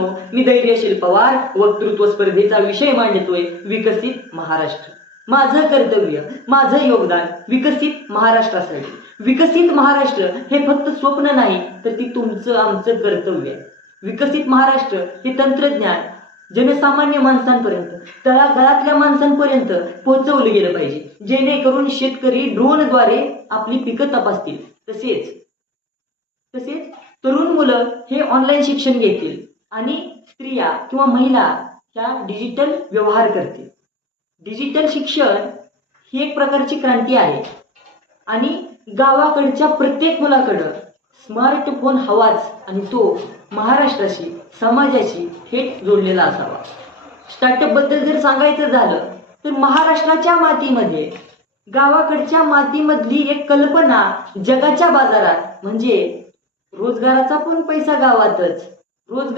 मित्रांनो मी धैर्यशील पवार वक्तृत्व स्पर्धेचा विषय मांडतोय विकसित महाराष्ट्र. माझं कर्तव्य माझं योगदान विकसित महाराष्ट्रासाठी. विकसित महाराष्ट्र हे फक्त स्वप्न नाही तर ती तुमचं आमचं कर्तव्य आहे. विकसित महाराष्ट्र हे तंत्रज्ञान जनसामान्य माणसांपर्यंत तळागाळातल्या माणसांपर्यंत पोहोचवलं गेलं पाहिजे. जेणेकरून शेतकरी ड्रोनद्वारे आपली पिकं तपासतील. तसेच तसेच तरुण मुलं हे ऑनलाईन शिक्षण घेतील. आणि स्त्रिया किंवा महिला ह्या डिजिटल व्यवहार करते डिजिटल शिक्षण ही एक प्रकारची क्रांती आहे. आणि गावाकडच्या प्रत्येक मुलाकडं स्मार्टफोन हवाच आणि तो महाराष्ट्राशी समाजाशी थेट जोडलेला असावा. स्टार्टअपबद्दल जर सांगायचं झालं तर महाराष्ट्राच्या मातीमध्ये गावाकडच्या मातीमधली एक कल्पना जगाच्या बाजारात म्हणजे रोजगाराचा पण पैसा गावातच रोजगार